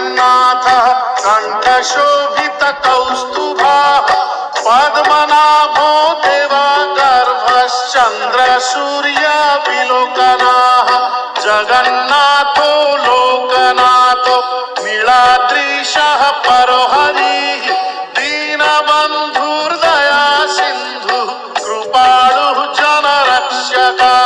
जगन्नाथः कण्ठशोभितकौस्तुभः पद्मनाभो देवगर्भश्चन्द्रसूर्यविलोकनाः जगन्नाथो लोकनाथो नीलाद्रीशः परोहरिः दीनबन्धुर्दया सिन्धुः कृपालुः जनरक्षकः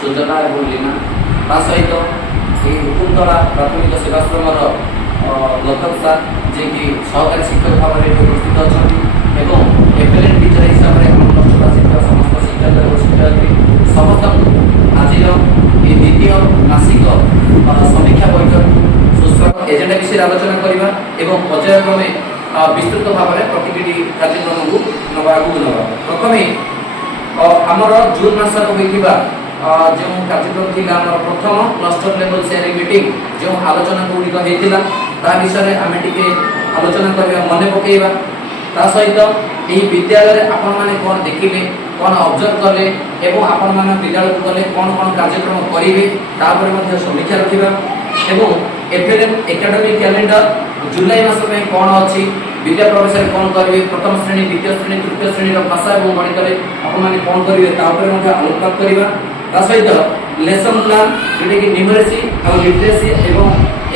सुजना और लीना सहित ये हुकुमतला प्राथमिक सेवाश्रमर लखन सार जे कि सहकारी शिक्षक भाव में उपस्थित अच्छा एफएलएन टीचर हिसाब से समस्त शिक्षक और शिक्षार्थी समस्त आज ये द्वितीय मासिक समीक्षा बैठक सुस्वागत एजेंडा विषय आलोचना करवा एवं पर्यायक्रमे विस्तृत भाव में प्रति कार्यक्रम को नवा प्रथम आमर जून मास होता जो कार्यक्रम थी प्रथम क्लस्टर लेवल शेयरिंग मीटिंग जो आलोचना गुड़िक होता विषय आम टे आलोचना करवा मन पकईवा सहित यही विद्यालय आपण मैंने कौन देखिले कौन ऑब्जर्व कले एवं आपण मैंने विद्यालय को गले कौन कौन कार्यक्रम करेंगे तापर समीक्षा रखा एवं एफएलएन एकेडमिक कैलेंडर जुलाई मास में कौन अच्छी विद्या प्रवेश कौन करेंगे प्रथम श्रेणी द्वितीय श्रेणी तृतीय श्रेणी भाषा और गणित आपने कौन करेंगे आलोकपात करवा सहित लेसन प्लान जोटा कि न्यूमेरेसी और लिटरेसी एवं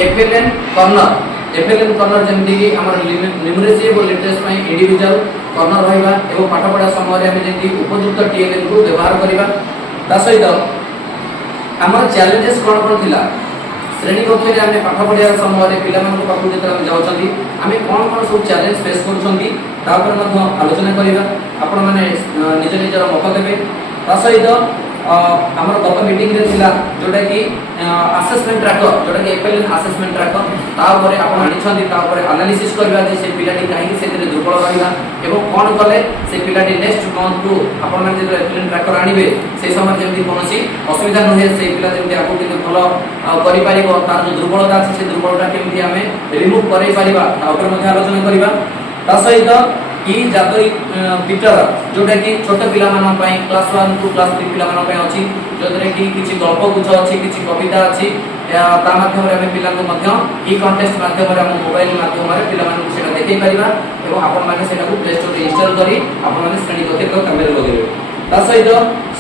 एफएलएन कर्नर जमीक आम न्यूमेरेसी और लिटरेसी इंडिविजुअल कर्नर रहा और पाठ पढ़ा समय जमी उपयुक्त टीएलएम को व्यवहार करवा सहित आम चैलेंजेस कौन कौन थी श्रेणी कक्ष में आम पाठ पढ़ा समय पाक जो जाऊँगी आम कौन कौन सब चैलेंज फेस कर आलोचना करवा आपण मैंने निज निजर मत देवे सहित आम गत मीटिंग रे थिला जोटा कि असेसमेंट ट्रैकर जोटा कि एफएलएन असेसमेंट ट्रैकर तापर आपण आनिछंती तापर एनालिसिस करबा जे से पिलाटी काहे से दुर्बल रहला एवं कोन कले से पिलाटी नेक्स्ट मंथ को आपण माने जे एफएलएन ट्रैकर आनिबे से समय जेमति कोनोसी असुविधा न होय से पिला जेमति आपको कि भलो करि पारिबो तार जो दुर्बलता अछि से दुर्बलता केमति हमें रिमूव करै पारिबा तापर मध्ये आलोचना करबा ता सहित ई जादुई पिक्चर जोटा कि छोट पिला मानन पई क्लास 1 टू क्लास 3 पिला मानन पई अछि जोदरे कि किछि गल्प गुच्छ अछि किछि कविता अछि ता माध्यम रे हम पिला को मध्य ई कंटेस्ट माध्यम रे हम मोबाइल माध्यम रे पिला मानन सेटा देखै परिबा एवं आपण माने सेटा को प्ले स्टोर रे इंस्टॉल करी आपण माने श्रेणी कक्षे को कैमरा लगेबे ता सहित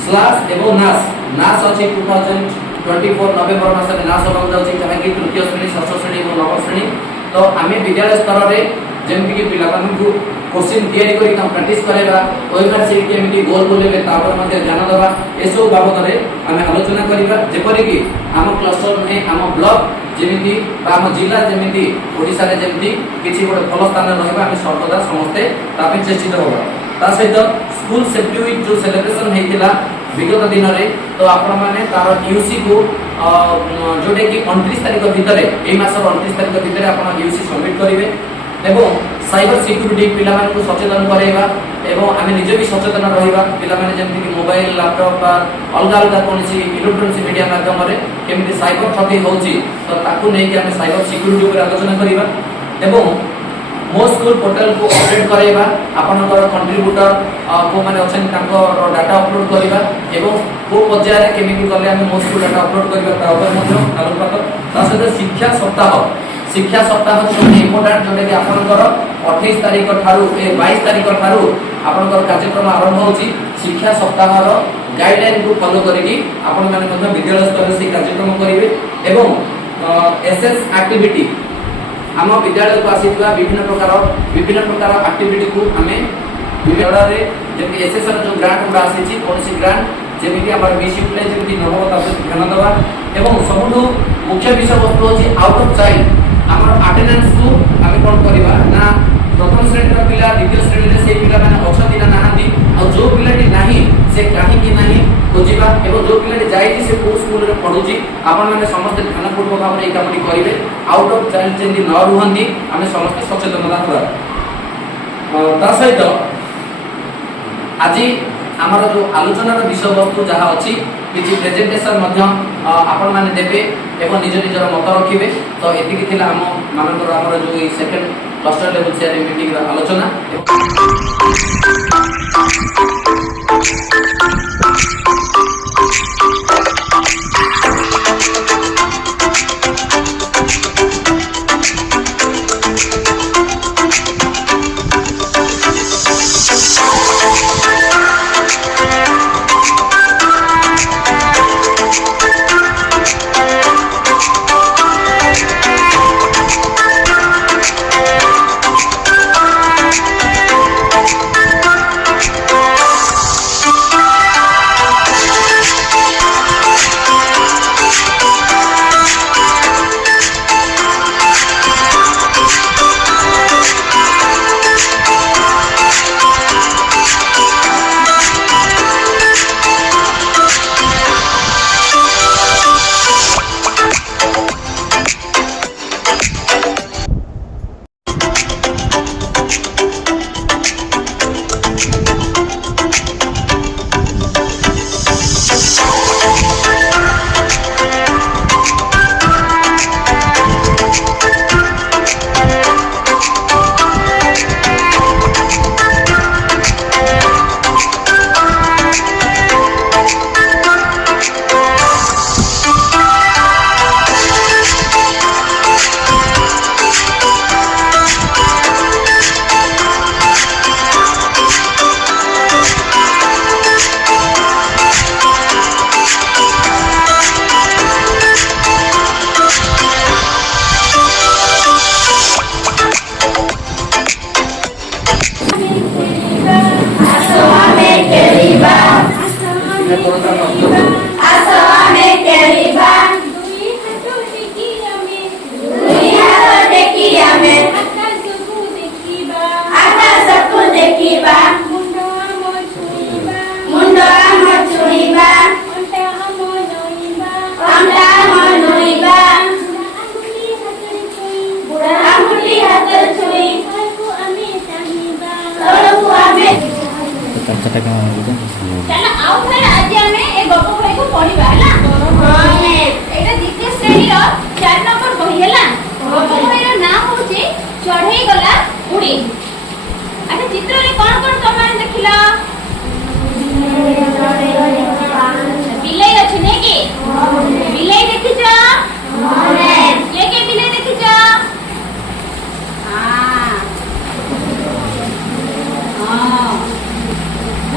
स्लास एवं नास नास अछि 2024 नवेम्बर मासरे नास होबाक जाउछि काहेकि तृतीय श्रेणी षष्ठ श्रेणी और नवम श्रेणी तो आमे विद्यालय स्तर रे जेमति कि पिला मानकु क्वेश्चन तयारी करी हम प्रैक्टिस करेबा ओइबार से केमिति गोल बोलेबे तापर मध्ये ध्यान देबा एसो बाबत रे आमे आलोचना करिबा जेपरि कि आम क्लस्टर में आम ब्लॉक जेमिति बा आम जिला जेमिति ओडिसा रे जेमिति किछि गोटे भल स्थान रहबा आमे सर्वदा समस्ते तापे चेष्टित होबा ता सहित स्कूल सेफ्टी वीक जो सेलिब्रेशन हेतिला विगत दिन रे तो आपण माने तार यूसी को जोटे कि 29 तारिख भितरे ए मासर 29 तारिख भितरे आपण यूसी सबमिट करिवे एवं साइबर सिक्यूरिटी पिला माने को सचेतन करेबा एवं आमे निजे भी सचेतन रहिबा पिला माने जेमति कि मोबाइल लैपटॉप बा अलगा अलगा कोनसी इलेक्ट्रॉनिक्स मीडिया माध्यम रे केमिति साइबर ठगी होउची तो ताकू नै कि आमे साइबर सिक्यूरिटी ऊपर आलोचना करिबा एवं मो स्कूल पोर्टल को अपडेट करेबा आपनकर कंट्रीब्यूटर को माने अछन तांको डाटा अपलोड करिबा एवं को पर्याय रे केमिति करले आमे मो स्कूल डाटा अपलोड करिबा ता ऊपर मध्ये आलोचना ता सहित शिक्षा सप्ताह जो इम्पोर्टेंट जोटे कि आपनकर 28 तारिख ठारू 22 तारिख ठारू आपनकर कार्यक्रम आरंभ होची शिक्षा सप्ताह रो गाइडलाइन को फॉलो करिकि आपन माने मध्ये विद्यालय स्तर से कार्यक्रम करिवे एवं एसएस एक्टिविटी आम विद्यालय को आसीथिबा विभिन्न प्रकार एक्टिविटी को आमे विद्यालय रे जेमि एसएस जो ग्रांट उडा आसीची कोनसी ग्रांट जेमिति हमर मिस यूटिलाइज जेमिति नहो तापर ध्यान देबा एवं सबुठु मुख्य विषय वस्तु होची आउट ऑफ चाइल्ड हमर अटेंडेंस को आमे कोन करबा ना प्रथम श्रेणी रा पिला द्वितीय श्रेणी रे से पिला माने अछती ना नाहंती और जो पिलाटी नाही से काहे कि नाही खोजिबा एवं जो पिलाटी जाईची से को स्कूल रे पढुची आपण माने समस्त ध्यानपूर्वक भाବରେ এই কামটি করিবে आउट ऑफ चाइल्ड जेंति न रुहंती आमे समस्त सचेतनता करा ता सहित आज आमर जो आलोचनार विषय वस्तु जहाँ अच्छी किसी प्रेजेंटेशन आपण मैंने देवे एवं निज निजर मत रखिए तो ये आम मानकर आमर जो second cluster level share meeting आलोचना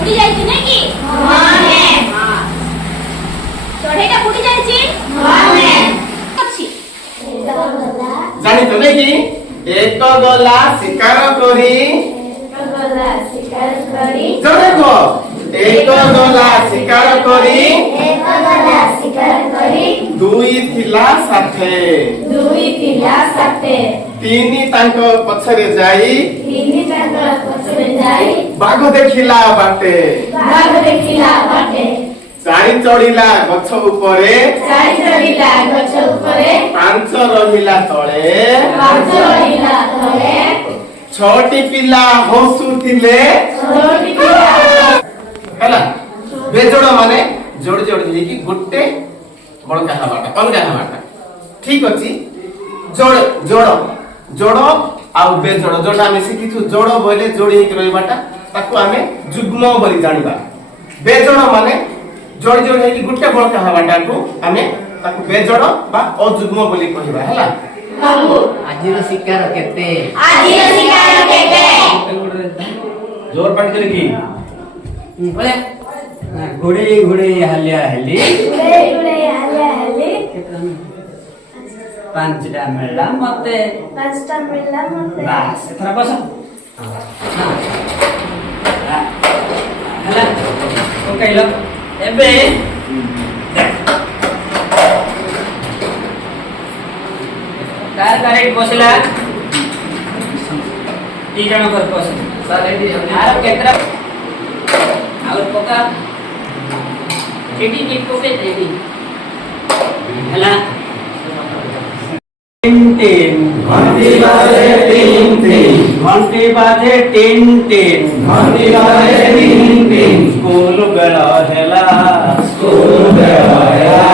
उड़ी जाइए ना कि গলা শিকার করি গলা শিকার করি জোরে কো এক গলা শিকার করি গলা শিকার করি দুই থিলা সাথে দুই ଥିଲା ସାଥେ ତିନି ତାଙ୍କ ପଛରେ ଯାଇ ତିନି ତାଙ୍କର ପଛରେ ଯାଇ ବାଘ ଦେଖିଲା ବାଟେ ବାଘ ଦେଖିଲା ବାଟେ ଚାରି ଚଢିଲା ଗଛ ଉପରେ ଚାରି ଚଢିଲା ଗଛ ଉପରେ ପାଞ୍ଚ ରହିଲା ତଳେ ପାଞ୍ଚ ରହିଲା ତଳେ ଛଅଟି ପିଲା ହସୁଥିଲେ ଛଅଟି ପିଲା ହେଲା ବେଜୋଡ ମାନେ ଯୋଡି ଯୋଡି ହେଇକି ଗୋଟେ ବଳକା ହବାଟା ଅଲଗା ହବାଟା ଠିକ ଅଛି ଯୋଡ ଯୋଡ ଯୋଡ ଆଉ ବେଜୋଡ ଯୋଉଟା ଆମେ ଶିଖିଛୁ ଯୋଡ ବୋଇଲେ ଯୋଡି ହେଇକି ରହିବାଟା ତାକୁ ଆମେ ଯୁଗ୍ମ ବୋଲି ଜାଣିବା ବେଜୋଡ ମାନେ ଯୋଡି ଯୋଡି ହେଇକି ଗୋଟେ ବଳକା ହବାଟାକୁ ଆମେ ତାକୁ ବେଜୋଡ ବା ଅଯୁଗ୍ମ ବୋଲି କହିବା ହେଲା ଆଜିର ଶିକାର କେତେ ଆଜିର ଶିକାର କେତେ ଜୋର ପାଟି କରିକି ବୋଲେ ଘୋଡେଇ ଘୋଡେଇ ହାଲିଆ ହେଲି ଉଡ଼େଇ ଉଡ଼େଇ ହାଲିଆ ହେଲି ପାଞ୍ଚଟା ମିଳିଲା ମତେ ପାଞ୍ଚଟା ମିଳିଲା ମତେ ବାସ୍ ଏଥର ବସ ହେଲା ପକେଇଲ ଏବେ କାର କାରେକ୍ଟ ବସିଲା ଦି ଜଣ କରି ବସ ସାର୍ ଏଠି ଆର କେତେଟା ଆଉ ପକା ଏଠି ପକେଇ ଦେବି ହେଲା টিন টিন ঘন্টি বাজে টিন টিন ঘন্টি বাজে টিন টিন ঘন্টি বাজে টিন টিন স্কুল বেଳ ହେଲା স্কুল বেଳ ହେଲା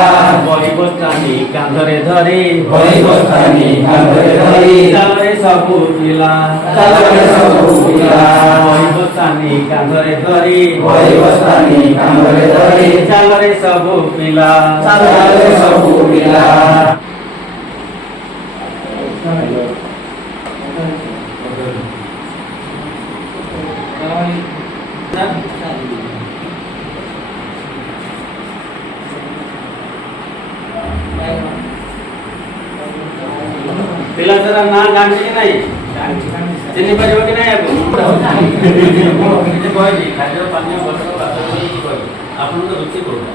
ବହି ବସ୍ତାନି କାନ୍ଧରେ ଧରି ବହି ବସ୍ତାନି କାନ୍ଧରେ ଧରି ଚାଲରେ ସବୁ ପିଲା ଚାଲରେ ସବୁ ପିଲା ବହି ବସ୍ତାନି କାନ୍ଧରେ ଧରି ବହି ବସ୍ତାନି କାନ୍ଧରେ ଧରି ଚାଲରେ ସବୁ ପିଲା ଚାଲରେ ସବୁ ପିଲା ପିଲା ସାରା ନା ଜାଣିଛି କି ନାହିଁ ଚିହ୍ନି ପାରିବ କି ନାହିଁ ଆକୁ କହିଲି ଖାଦ୍ୟ ପାନୀୟ ବର୍ଷ ଆପଣ ତ ରୁଚି କରୁଛ